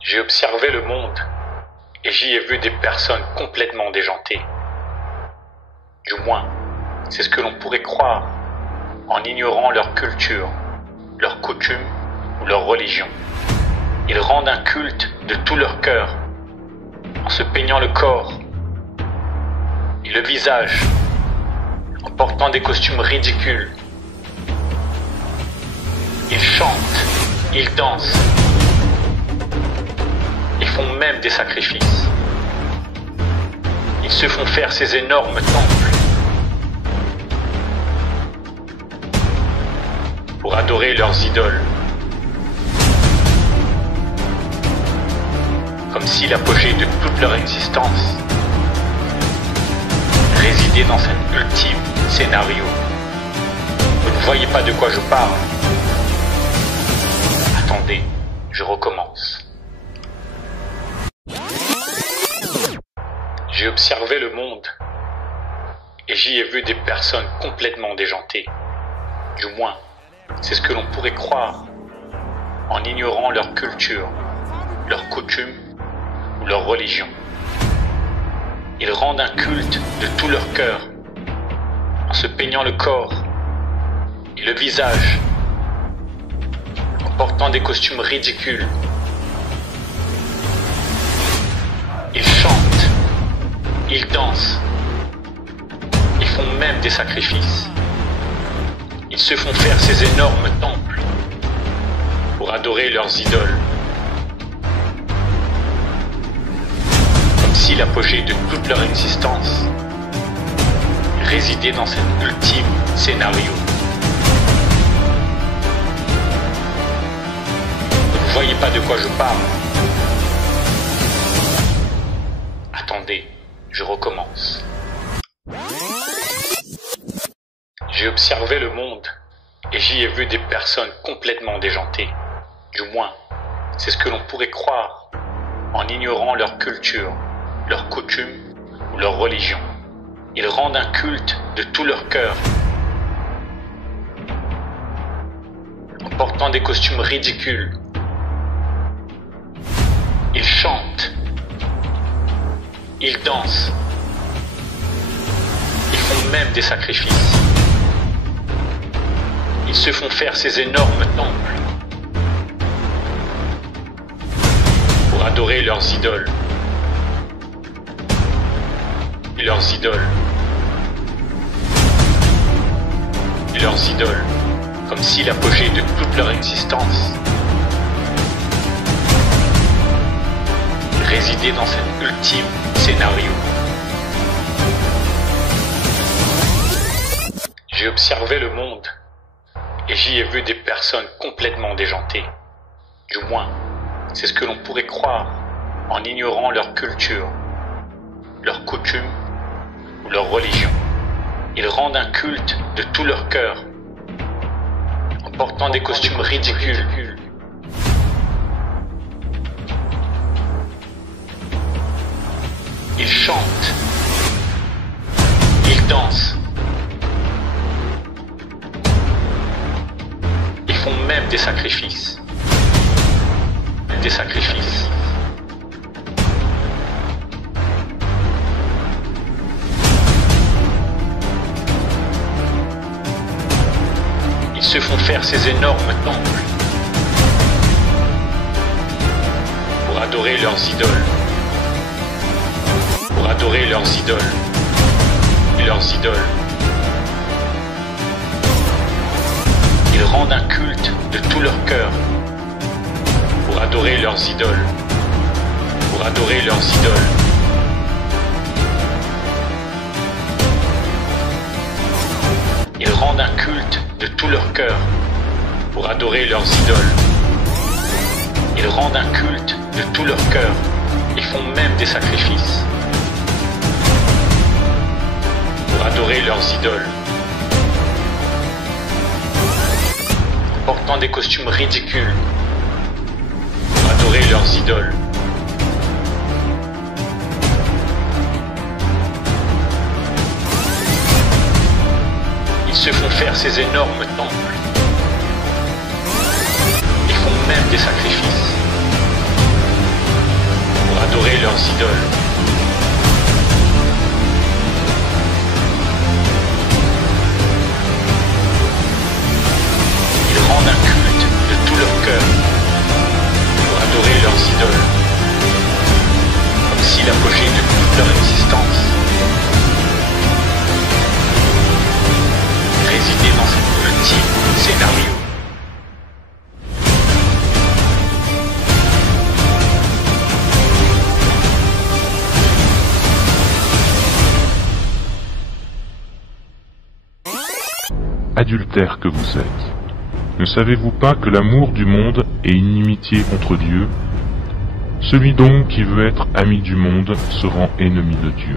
J'ai observé le monde et j'y ai vu des personnes complètement déjantées. Du moins, c'est ce que l'on pourrait croire en ignorant leur culture, leurs coutumes ou leur religion. Ils rendent un culte de tout leur cœur en se peignant le corps et le visage, en portant des costumes ridicules. Ils chantent, ils dansent, ils font même des sacrifices. Ils se font faire ces énormes temples pour adorer leurs idoles. Comme si l'apogée de toute leur existence résidait dans cet ultime scénario. Vous ne voyez pas de quoi je parle? Attendez, je recommence. J'ai observé le monde et j'y ai vu des personnes complètement déjantées. Du moins, c'est ce que l'on pourrait croire en ignorant leur culture, leurs coutumes ou leur religion. Ils rendent un culte de tout leur cœur en se peignant le corps et le visage, en portant des costumes ridicules. Ils chantent, ils dansent, ils font même des sacrifices. Ils se font faire ces énormes temples pour adorer leurs idoles. Comme si l'apogée de toute leur existence résidait dans cet ultime scénario. Vous ne voyez pas de quoi je parle? Attendez, je recommence. J'ai observé le monde et j'y ai vu des personnes complètement déjantées. Du moins, c'est ce que l'on pourrait croire en ignorant leur culture, leurs coutumes ou leur religion. Ils rendent un culte de tout leur cœur en portant des costumes ridicules. Ils chantent, ils dansent, ils font même des sacrifices. Ils se font faire ces énormes temples pour adorer leurs idoles. Et leurs idoles. Et leurs idoles. Comme si l'apogée de toute leur existence résidait dans cet ultime scénario. J'ai observé le monde et j'y ai vu des personnes complètement déjantées. Du moins, c'est ce que l'on pourrait croire en ignorant leur culture, leurs coutumes ou leur religion. Ils rendent un culte de tout leur cœur en portant des costumes ridicules. Ils chantent, ils dansent, ils font même des sacrifices. Des sacrifices. Ils se font faire ces énormes temples pour adorer leurs idoles. Pour adorer leurs idoles. Et leurs idoles. Ils rendent un culte de tout leur cœur pour adorer leurs idoles. Pour adorer leurs idoles. Ils rendent un culte de tout leur cœur pour adorer leurs idoles. Ils rendent un culte de tout leur cœur et font même des sacrifices pour adorer leurs idoles. Portant des costumes ridicules pour adorer leurs idoles. se font faire ces énormes temples. Ils font même des sacrifices pour adorer leurs idoles. Ils rendent un culte de tout leur cœur pour adorer leurs idoles, comme si l'apogée de toute leur existence résidait dans ce petit scénario. Adultères que vous êtes, ne savez-vous pas que l'amour du monde est inimitié contre Dieu? Celui donc qui veut être ami du monde se rend ennemi de Dieu.